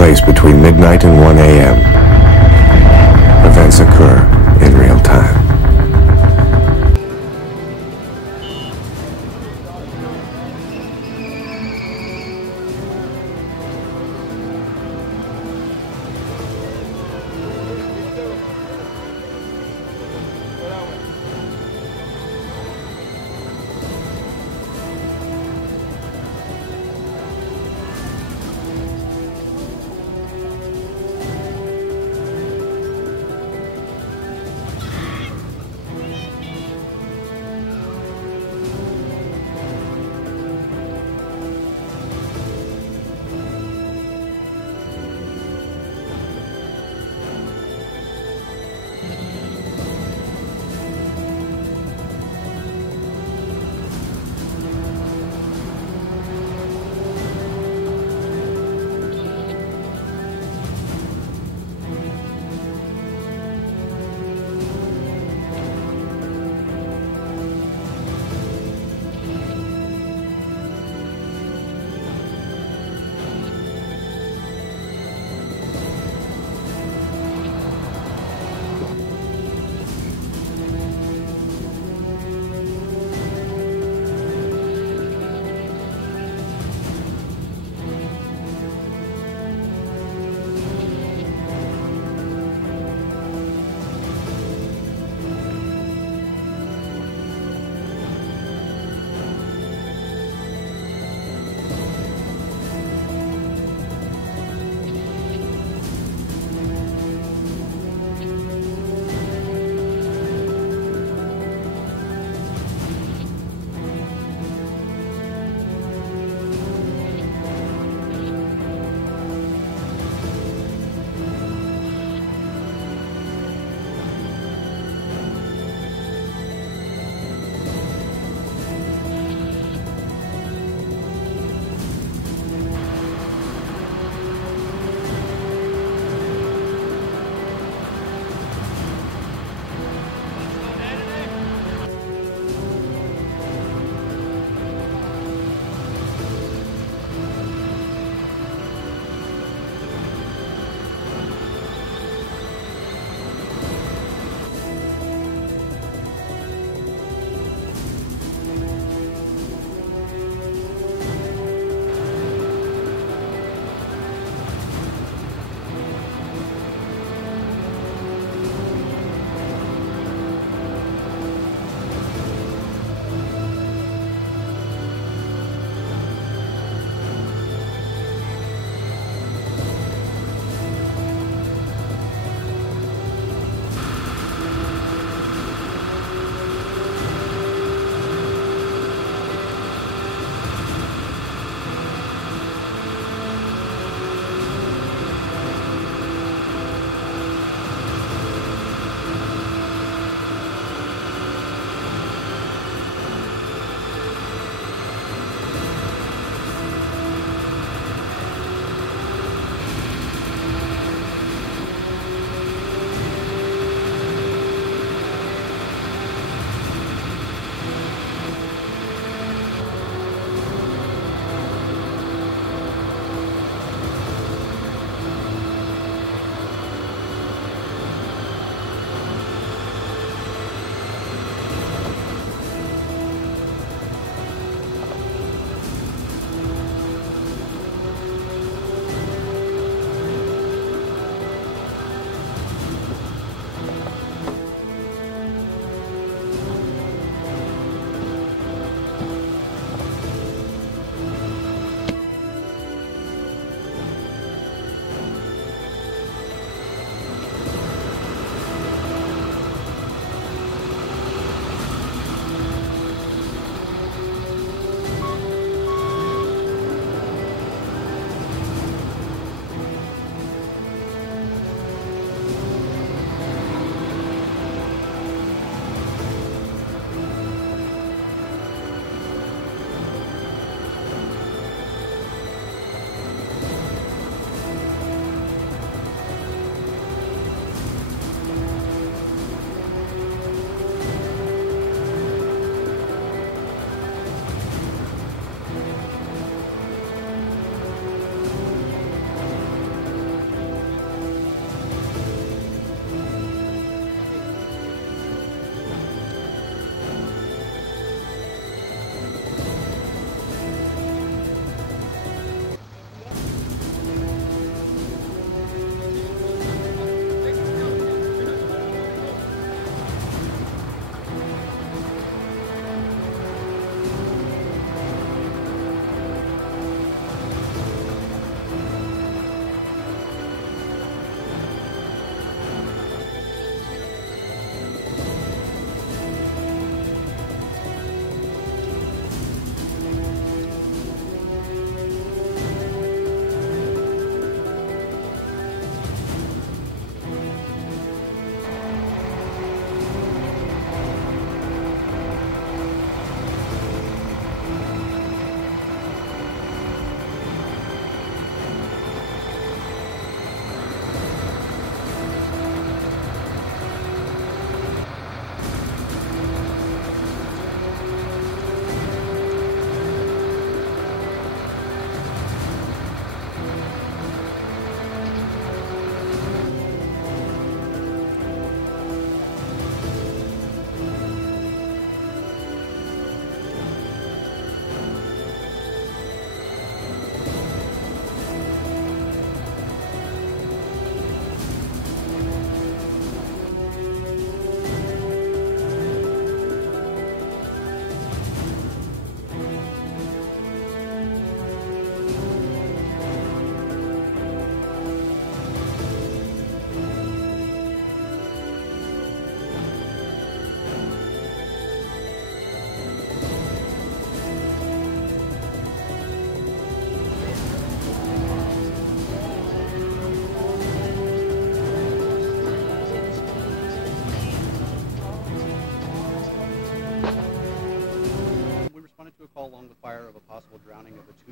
place between midnight and 1 a.m. Events occur in real time.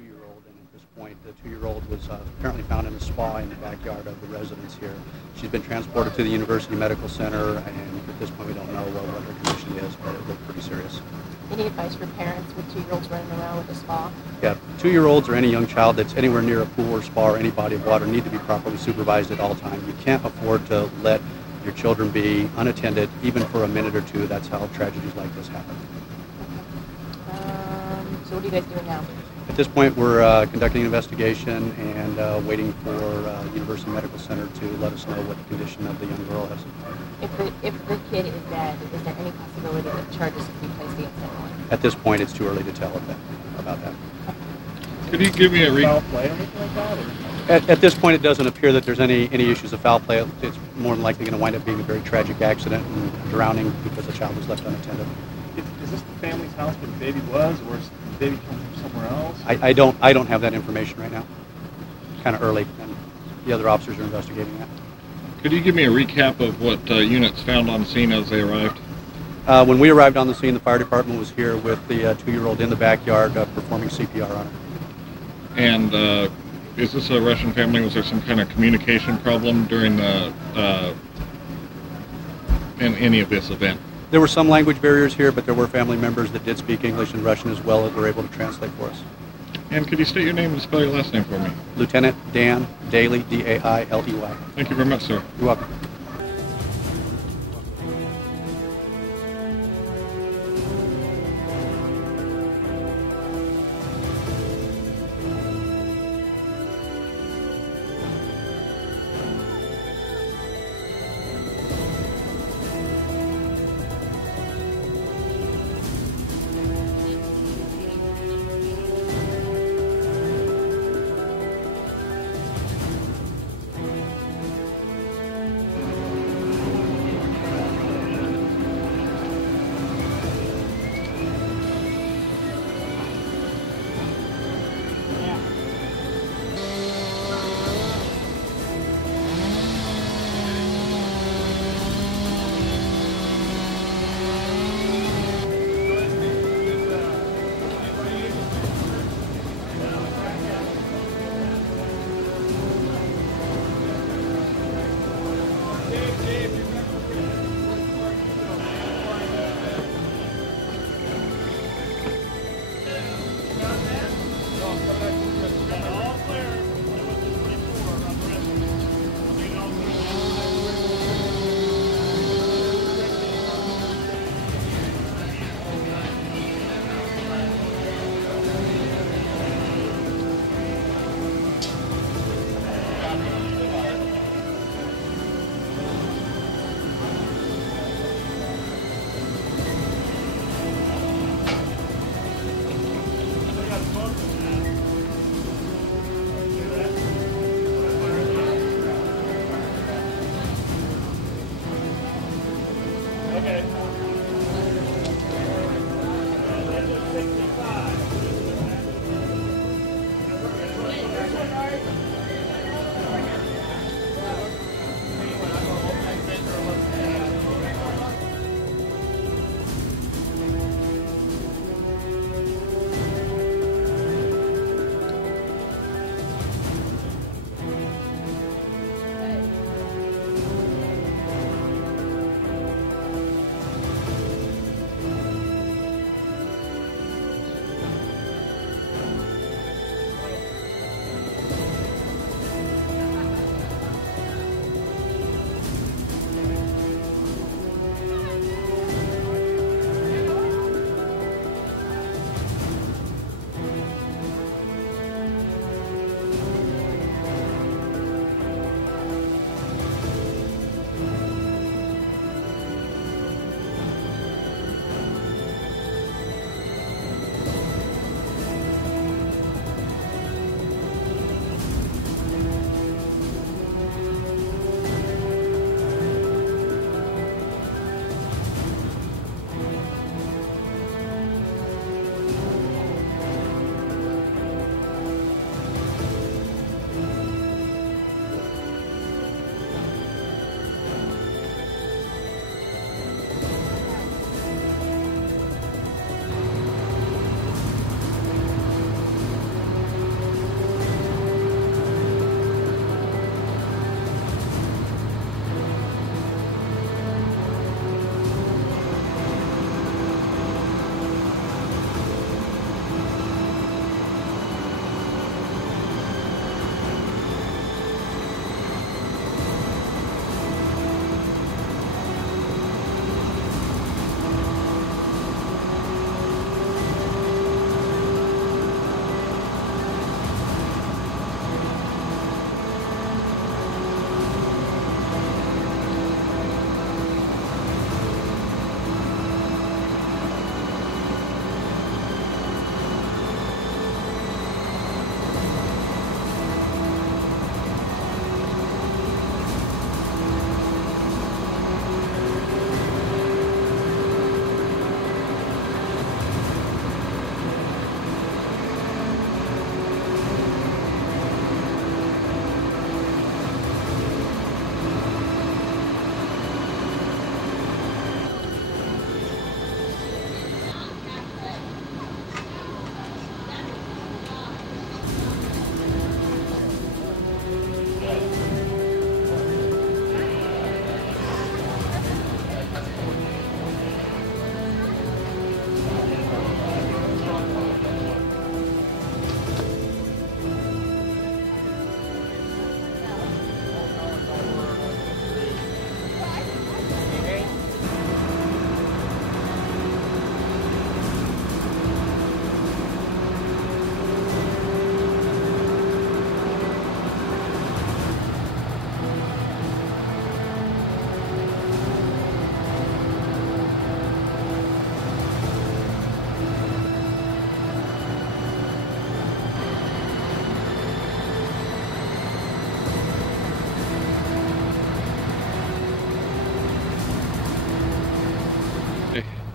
2-year-old, and at this point, the 2-year-old was apparently found in a spa in the backyard of the residence here. She's been transported to the University Medical Center, and at this point, we don't know what her condition is, but it looked pretty serious. Any advice for parents with 2-year-olds running around with a spa? Yeah, 2-year-olds or any young child that's anywhere near a pool or spa or any body of water need to be properly supervised at all times. You can't afford to let your children be unattended, even for a minute or two. That's how tragedies like this happen. So what are you guys doing now? At this point, we're conducting an investigation and waiting for University Medical Center to let us know what the condition of the young girl is. If the kid is dead, is there any possibility that charges could be placed against anyone? At this point, it's too early to tell about that. Could you give me a foul play or anything like that? Or? At this point, it doesn't appear that there's any issues of foul play. It's more than likely going to wind up being a very tragic accident and drowning because the child was left unattended. Is this the family's house where the baby was, or is the baby come from somewhere else? I don't have that information right now. Kind of early, and the other officers are investigating that. Could you give me a recap of what units found on scene as they arrived? When we arrived on the scene, the fire department was here with the 2-year-old in the backyard performing CPR on her. And is this a Russian family? Was there some kind of communication problem during the in any of this event? There were some language barriers here, but there were family members that did speak English and Russian as well that were able to translate for us. And could you state your name and spell your last name for me? Lieutenant Dan Daley, D-A-I-L-E-Y. Thank you very much, sir. You're welcome.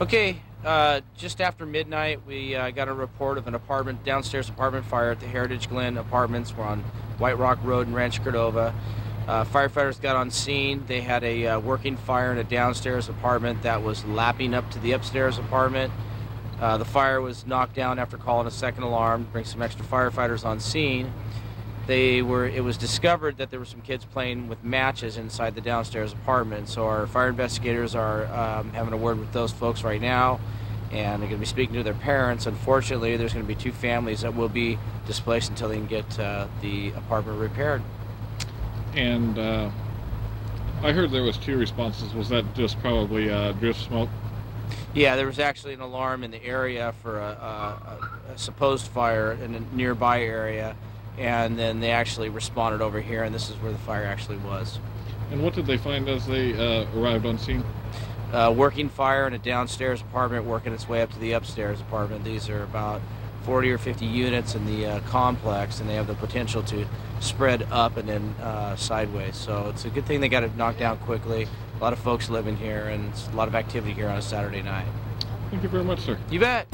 Okay, just after midnight, we got a report of an downstairs apartment fire at the Heritage Glen Apartments. We're on White Rock Road in Rancho Cordova. Firefighters got on scene. They had a working fire in a downstairs apartment that was lapping up to the upstairs apartment. The fire was knocked down after calling a second alarm, bring some extra firefighters on scene. It was discovered that there were some kids playing with matches inside the downstairs apartment. So our fire investigators are having a word with those folks right now, and they're going to be speaking to their parents. Unfortunately, there's going to be 2 families that will be displaced until they can get the apartment repaired. And I heard there was 2 responses. Was that just probably drift smoke? Yeah, there was actually an alarm in the area for a supposed fire in a nearby area, and then they actually responded over here, and this is where the fire actually was. And what did they find as they arrived on scene? Working fire in a downstairs apartment working its way up to the upstairs apartment. These are about 40 or 50 units in the complex, and they have the potential to spread up and then sideways. So it's a good thing they got it knocked down quickly. A lot of folks living here, and it's a lot of activity here on a Saturday night. Thank you very much, sir. You bet.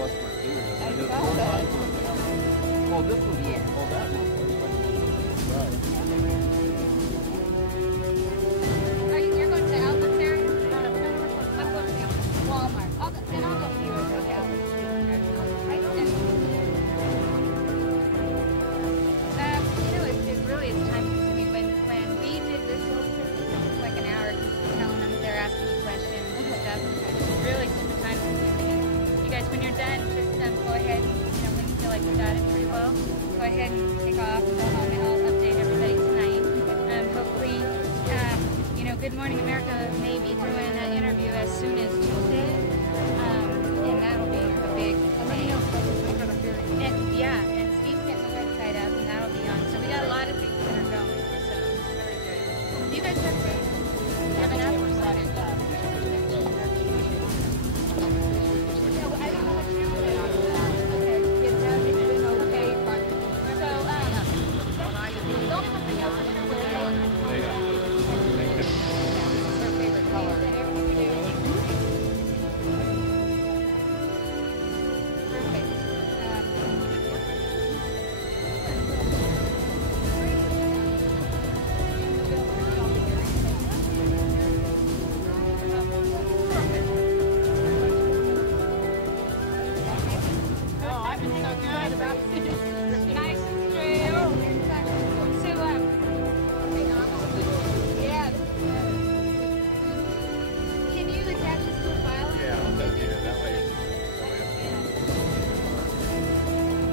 bust my fingers. I did saw 4 that. times with the Oh, this was oh, that one. Right. You're going to Alfsen area? I'm going to Walmart. I'll go see you at Alfsen. It really is time consuming. When we did this little trip, it took like an hour telling them they're asking me questions and stuff. It's really super time consuming. You guys, when you're done, just go ahead and, when you feel like you got it pretty well, go ahead and take off and go home, and I'll update everybody tonight. Hopefully, Good Morning America may be doing an interview as soon as Tuesday, and that'll be a big thing. And Steve's getting the website up, and that'll be on. So we got a lot of things that are going, so it's really good. Do you guys have enough? I don't know what you're doing. Okay, it's been okay. So, don't put the other her favorite color. Perfect. I've been so good about nice and straight. So, yeah. Can you attach this to a file? Yeah, I'll send you that way.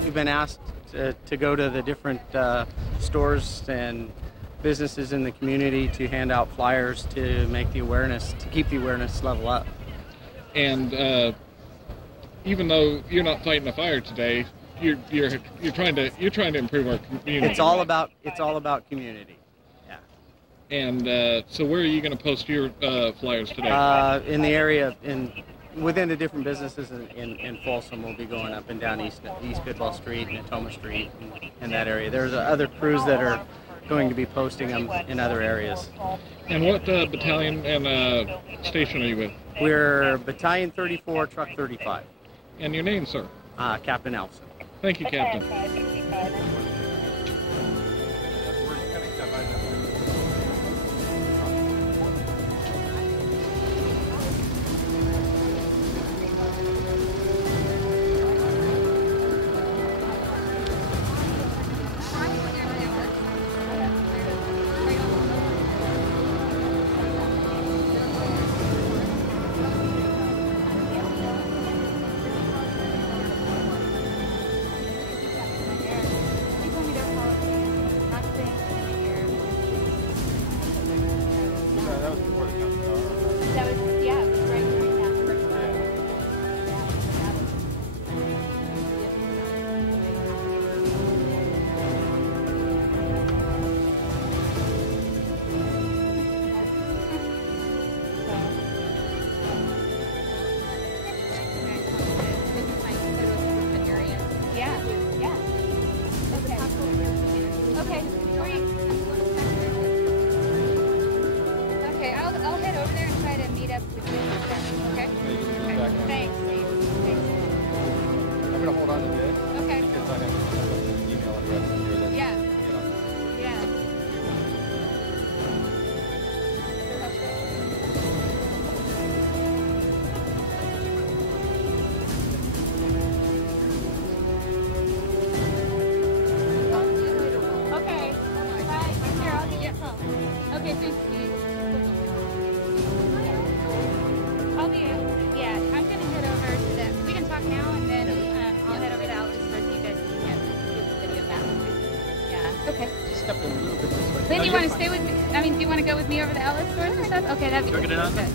We've been asked to go to the different stores and businesses in the community to hand out flyers to make the awareness, to keep the awareness level up. And even though you're not fighting a fire today, you're trying to improve our community. It's all about community. Yeah. And so where are you going to post your flyers today? In the area, within the different businesses in Folsom, we'll be going up and down East Bidwell Street and Natoma Street and that area. There's other crews that are going to be posting them in other areas. And what battalion and station are you with? We're Battalion 34, Truck 35. And your name, sir? Captain Alfsen. Thank you, Captain. Then you want to stay with me? I mean, do you want to go with me over to Ellis stores and stuff? Okay, that'd be good. Okay.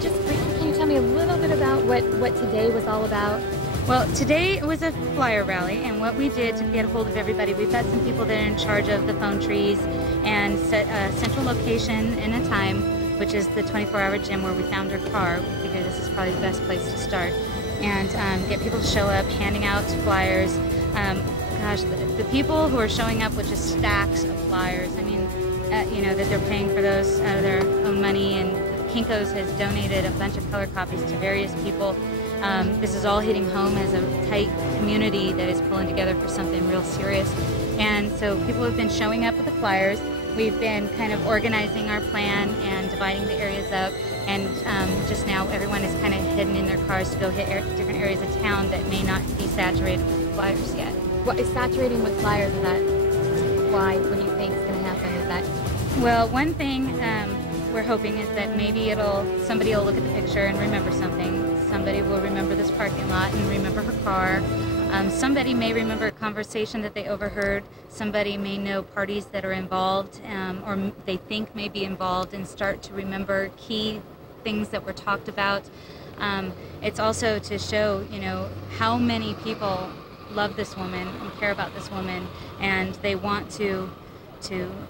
Just briefly, can you tell me a little bit about what today was all about? Well, today was a flyer rally, and what we did to get a hold of everybody, we've got some people that are in charge of the phone trees and set a central location and a time, which is the 24-hour gym where we found her car. We figured this is probably the best place to start. And get people to show up, handing out flyers. Gosh, the people who are showing up with just stacks of flyers, I mean, that they're paying for those out of their own money and Kinko's has donated a bunch of color copies to various people. This is all hitting home as a tight community that is pulling together for something real serious. And so people have been showing up with the flyers. We've been kind of organizing our plan and dividing the areas up. And just now everyone is kind of hidden in their cars to go hit different areas of town that may not be saturated with flyers yet. What is saturating with flyers? Is that why? What do you think is going to happen? Is that? Well, one thing we're hoping is that maybe somebody will look at the picture and remember something. Somebody will remember this parking lot and remember her car. Somebody may remember a conversation that they overheard. Somebody may know parties that are involved or they think may be involved and start to remember key things that were talked about. It's also to show, how many people love this woman and care about this woman, and they want to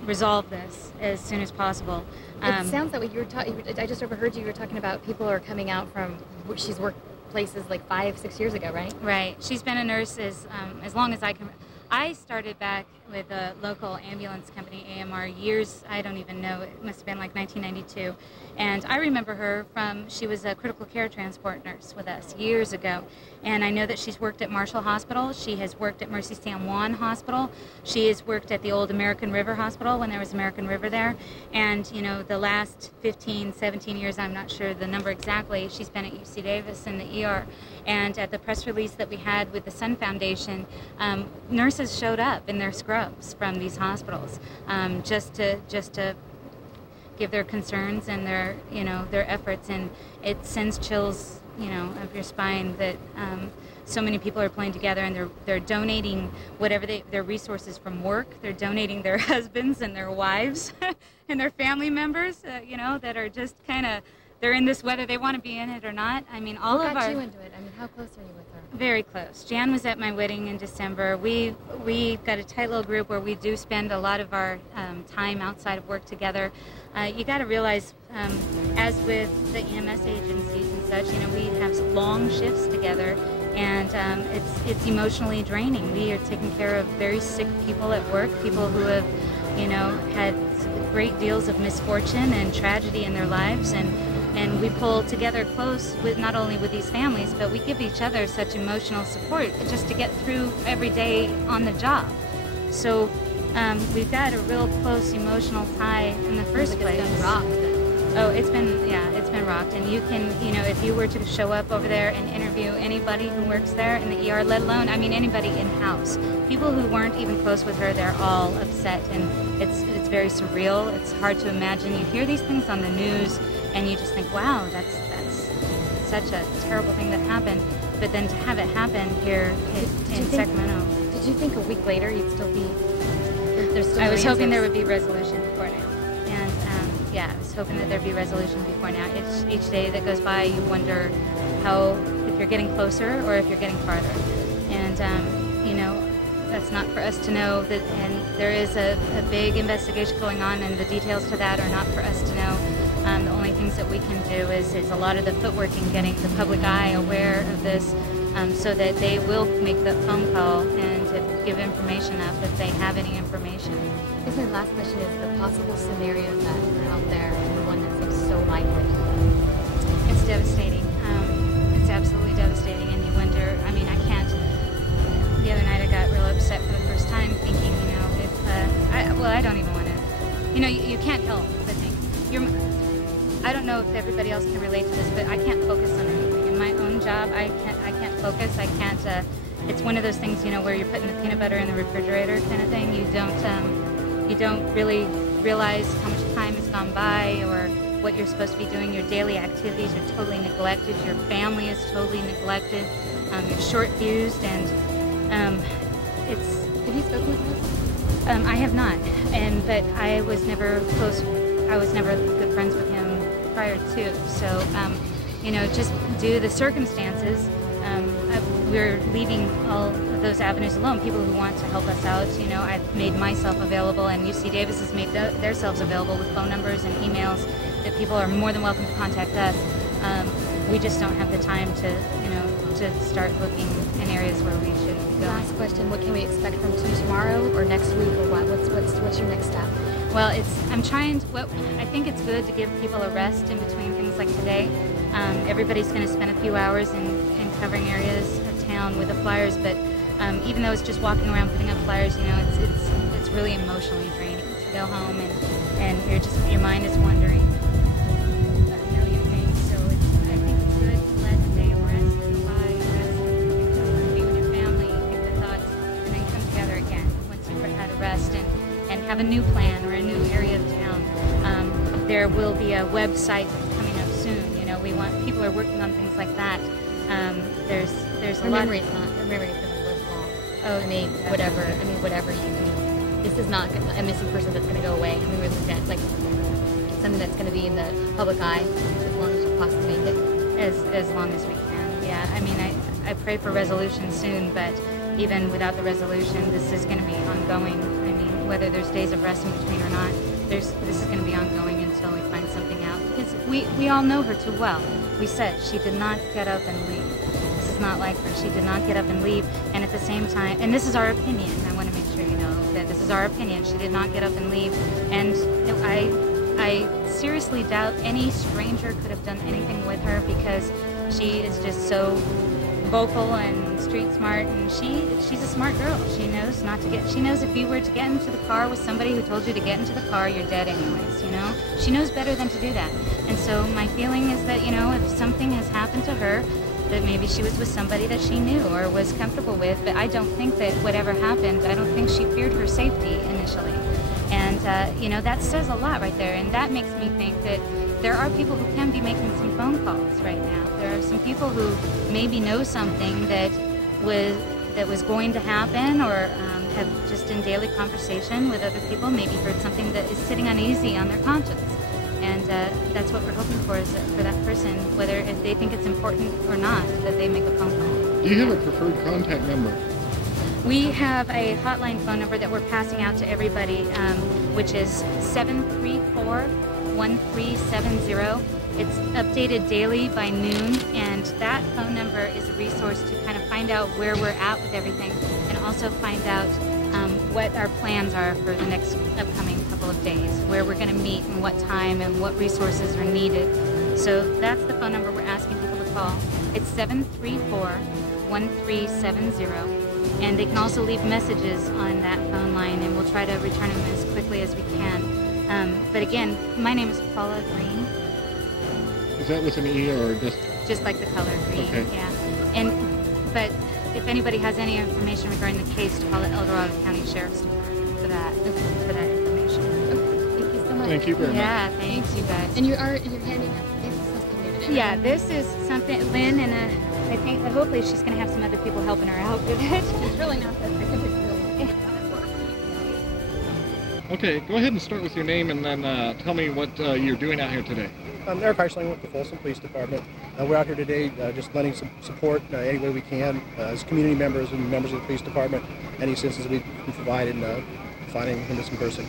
resolve this as soon as possible. It sounds that you were talking. I just overheard you were talking about people are coming out from. She's worked places like 5-6 years ago, right? Right. She's been a nurse as long as I can. I started back with a local ambulance company, AMR, years, I don't even know, it must have been like 1992. And I remember her she was a critical care transport nurse with us years ago. And I know that she's worked at Marshall Hospital. She has worked at Mercy San Juan Hospital. She has worked at the old American River Hospital when there was American River there. And, the last 15, 17 years, I'm not sure the number exactly, she's been at UC Davis in the ER. And at the press release that we had with the Sun Foundation, nurses showed up in their scrubs from these hospitals just to give their concerns and their efforts, and it sends chills of your spine that so many people are pulling together, and they're donating whatever their resources from work. They're donating their husbands and their wives and their family members that are just kind of, they're in this whether they want to be in it or not. I mean, all what of got our... you into it? I mean, how close are you with her? Very close. Jan was at my wedding in December. We've got a tight little group where we do spend a lot of our time outside of work together. You got to realize, as with the EMS agencies and such, we have long shifts together, and it's emotionally draining. We are taking care of very sick people at work, people who have, had great deals of misfortune and tragedy in their lives, and we pull together close with not only with these families, but we give each other such emotional support just to get through every day on the job. So we've got a real close emotional tie in the first place. It's been rocked. Oh, it's been rocked. And you can, if you were to show up over there and interview anybody who works there in the ER, let alone, anybody in-house, people who weren't even close with her, they're all upset, and it's very surreal. It's hard to imagine. You hear these things on the news, and you just think, wow, that's such a terrible thing that happened. But then to have it happen here in Sacramento. Did you think a week later you'd still be? I was hoping there would be resolution before now, and I was hoping that there'd be resolution before now. Each day that goes by, you wonder if you're getting closer or if you're getting farther, and that's not for us to know. And there is a big investigation going on, and the details to that are not for us to know. The only things that we can do is a lot of the footwork in getting the public eye aware of this, so that they will make that phone call and to give information up if they have any information. I guess my last question is the possible scenarios that are out there and the one that seems so likely. It's devastating. It's absolutely devastating, and you wonder, I can't, the other night I got real upset for the first time thinking, I don't even want to, you can't help but think. I don't know if everybody else can relate to this, but I can't focus on anything. In my own job, I can't focus. I can't. It's one of those things, where you're putting the peanut butter in the refrigerator kind of thing. You don't really realize how much time has gone by or what you're supposed to be doing. Your daily activities are totally neglected. Your family is totally neglected. You're short-fused, and it's. Have you spoken with him? I have not, but I was never close. I was never good friends with him prior to. So, just due to the circumstances, we're leaving all of those avenues alone. People who want to help us out, I've made myself available, and UC Davis has made themselves available with phone numbers and emails that people are more than welcome to contact us. We just don't have the time to start looking in areas where we should be going. Last question: what can we expect from you tomorrow or next week, or what? What's your next step? Well, I'm trying to, I think it's good to give people a rest in between things like today. Everybody's going to spend a few hours in covering areas of town with the flyers, but even though it's just walking around putting up flyers, you know, it's really emotionally draining to go home and your mind is wandering about a million things. So I think it's good to let a day of rest go by, rest, be with your family, think the thoughts, and then come together again once you've had a rest and have a new plan or a new area of town. There will be a website that's coming up soon. You know, people are working on things like that. There's a lot. Remember, it's going to live long. Oh, whatever this is not a missing person that's going to go away. I mean, really, that's like something that's going to be in the public eye as long as we possibly make it. As long as we can. Yeah. I mean, I pray for resolution soon, but even without the resolution, this is going to be ongoing. I mean, whether there's days of rest in between or not, this is going to be ongoing until we find something out. Because we all know her too well. We said she did not get up and leave. This is not like her. She did not get up and leave. And at the same time, and this is our opinion. I want to make sure you know that this is our opinion. She did not get up and leave. And I seriously doubt any stranger could have done anything with her because she is just so vocal and street smart, and she's a smart girl. She knows not to get. She knows if you were to get into the car with somebody who told you to get into the car, you're dead anyways. You know, she knows better than to do that. And so my feeling is that, you know, if something has happened to her, that maybe she was with somebody that she knew or was comfortable with. But I don't think that whatever happened, I don't think she feared her safety initially. And you know, that says a lot right there. And that makes me think that there are people who can be making some phone calls right now. There are some people who maybe know something that was going to happen, or have just in daily conversation with other people, maybe heard something that is sitting uneasy on their conscience. And that's what we're hoping for, is that for that person, whether if they think it's important or not, that they make a phone call. Do you have a preferred contact number? We have a hotline phone number that we're passing out to everybody, which is 734-1370. It's updated daily by noon, and that phone number is a resource to kind of find out where we're at with everything, and also find out what our plans are for the next upcoming couple of days, where we're going to meet and what time and what resources are needed. So that's the phone number we're asking people to call. It's 734-1370. And they can also leave messages on that phone line, and we'll try to return them as quickly as we can. But again, my name is Paula Green. Is that with an E or just? Just like the color green, okay. Yeah. But if anybody has any information regarding the case, to call the El Dorado County Sheriff's Department for that information. Okay. Thank you so much. Thank you very much. Yeah, thanks you guys. And you're handing out something new today. Yeah, this is something Lynn and I think hopefully she's going to have some other people helping her out with it. It's really not that. I think it's real. Okay, go ahead and start with your name and then tell me what you're doing out here today. I'm Eric Heichlinger with the Folsom Police Department. We're out here today just lending some support any way we can as community members and members of the police department, any assistance we can provide in finding a missing person.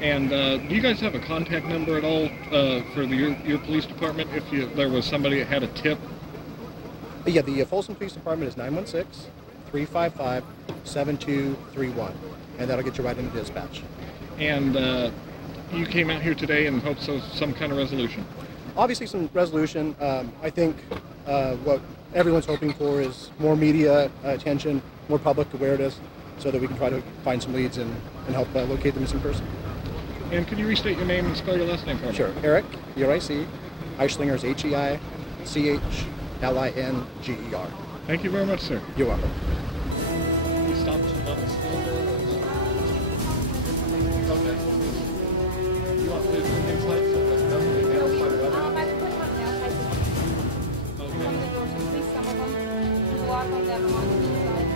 And do you guys have a contact number at all for your police department if there was somebody that had a tip? Yeah, the Folsom Police Department is 916-355-7231, and that'll get you right into dispatch. And you came out here today in hopes of some kind of resolution? Obviously some resolution. I think what everyone's hoping for is more media attention, more public awareness, so that we can try to find some leads and help locate the missing person. And could you restate your name and spell your last name for me? Sure. Eric, E-R-I-C, Heichlinger is H-E-I-C-H-L-I-N-G-E-R. Thank you very much, sir. You're welcome. You stopped at the school door? Okay. You want to do things like so that doesn't leave out quite well? I can put them on downside. Some of the doors, at least some of them. There's a lot of them that are on the inside.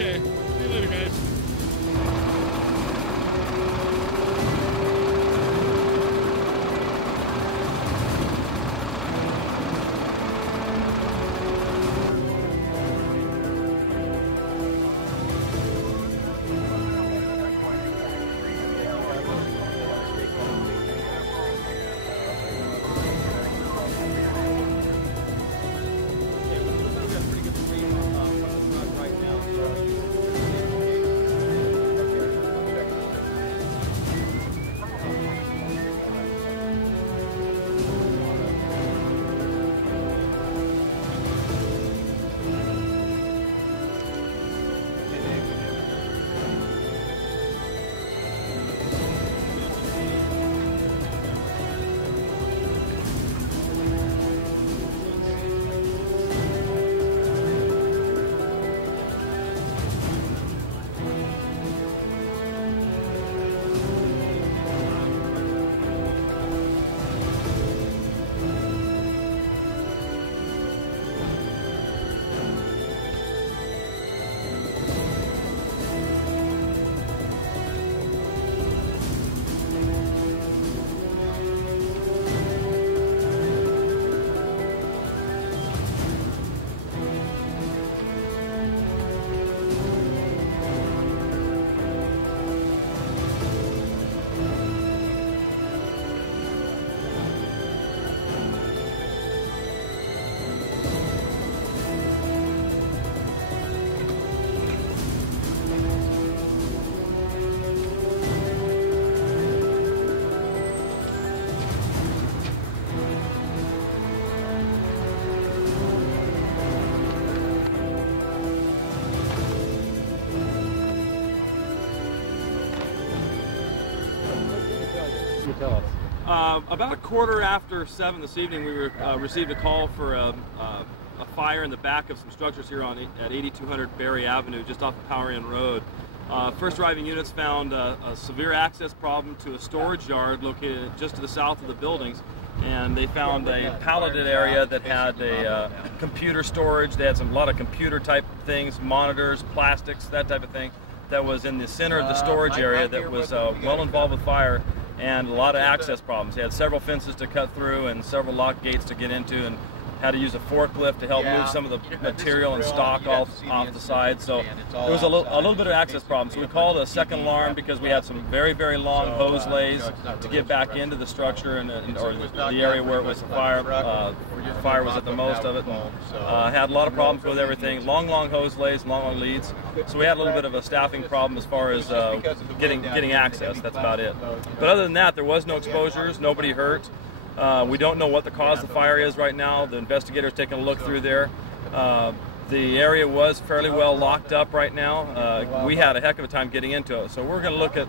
Okay. See you later, guys. About a quarter after 7 this evening, we received a call for a fire in the back of some structures here at 8200 Berry Avenue, just off of Power Inn Road. First arriving units found a severe access problem to a storage yard located just to the south of the buildings, and they found a palleted area that had a computer storage. They had a lot of computer type things, monitors, plastics, that type of thing, that was in the center of the storage area that was well involved with fire, and a lot of access problems. They had several fences to cut through and several lock gates to get into, and had to use a forklift to help move some of the material and stock off the side. So there was a little bit of access problem. So we called a second alarm because we had some very, very long hose lays to get back into the structure or the area where it was fire was at the most of it. Had a lot of problems with everything. Long hose lays, long leads. So we had a little bit of a staffing problem as far as getting access. That's about it. But other than that, there was no exposures, nobody hurt. We don't know what the cause of the fire is right now. The investigators taking a look through there. The area was fairly well locked up right now. We had a heck of a time getting into it, so we're going to look at,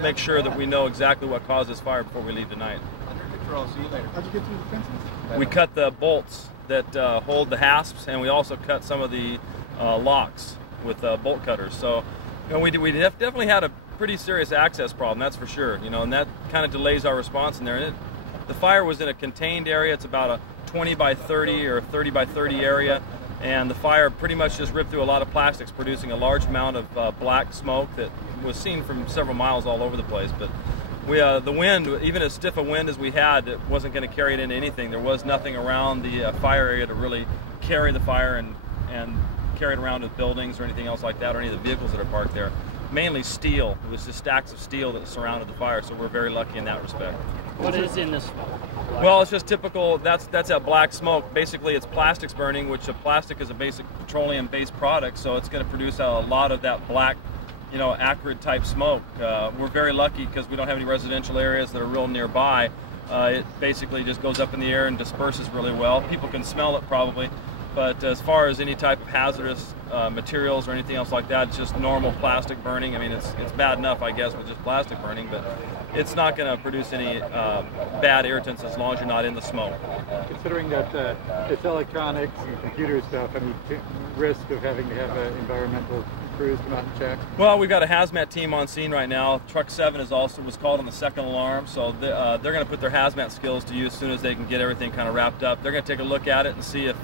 make sure that we know exactly what caused this fire before we leave tonight. How'd you get through the fences? We cut the bolts that hold the hasps, and we also cut some of the locks with bolt cutters. So, you know, we definitely had a pretty serious access problem, that's for sure. You know, and that kind of delays our response in there. And the fire was in a contained area. It's about a 20 by 30 or 30 by 30 area, and the fire pretty much just ripped through a lot of plastics, producing a large amount of black smoke that was seen from several miles all over the place. But the wind, even as stiff a wind as we had, it wasn't going to carry it into anything. There was nothing around the fire area to really carry the fire and carry it around to buildings or anything else like that, or any of the vehicles that are parked there. Mainly steel. It was just stacks of steel that surrounded the fire, so we're very lucky in that respect. What is in this smoke? Well, it's just typical, that's that black smoke. Basically, it's plastics burning, which a plastic is a basic petroleum-based product, so it's going to produce a lot of that black, you know, acrid type smoke. We're very lucky because we don't have any residential areas that are real nearby. It basically just goes up in the air and disperses really well. People can smell it probably, but as far as any type of hazardous materials or anything else like that, it's just normal plastic burning. I mean, it's bad enough, I guess, with just plastic burning, but it's not going to produce any bad irritants as long as you're not in the smoke. Considering that it's electronics and computer stuff, I mean, risk of having to have environmental crews come out and check? Well, we've got a hazmat team on scene right now. Truck 7 was called on the second alarm, so they're going to put their hazmat skills to use as soon as they can get everything kind of wrapped up. They're going to take a look at it and see if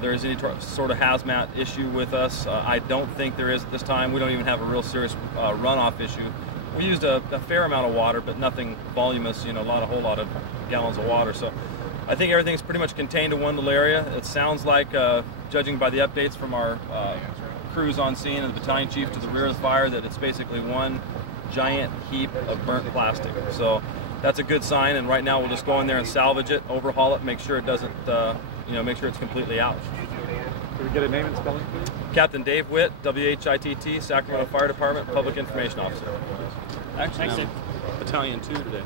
there is any sort of hazmat issue with us. I don't think there is at this time. We don't even have a real serious runoff issue. We used a fair amount of water, but nothing voluminous, a whole lot of gallons of water. So I think everything's pretty much contained to one little area. It sounds like, judging by the updates from our crews on scene and the battalion chief to the rear of the fire, that it's basically one giant heap of burnt plastic. So that's a good sign, and right now we'll just go in there and salvage it, overhaul it, make sure it doesn't, make sure it's completely out. Can we get a name and spelling, please? Captain Dave Whitt, WHITT, Sacramento Fire Department, Public Information Officer. Actually, I'm Battalion 2 today.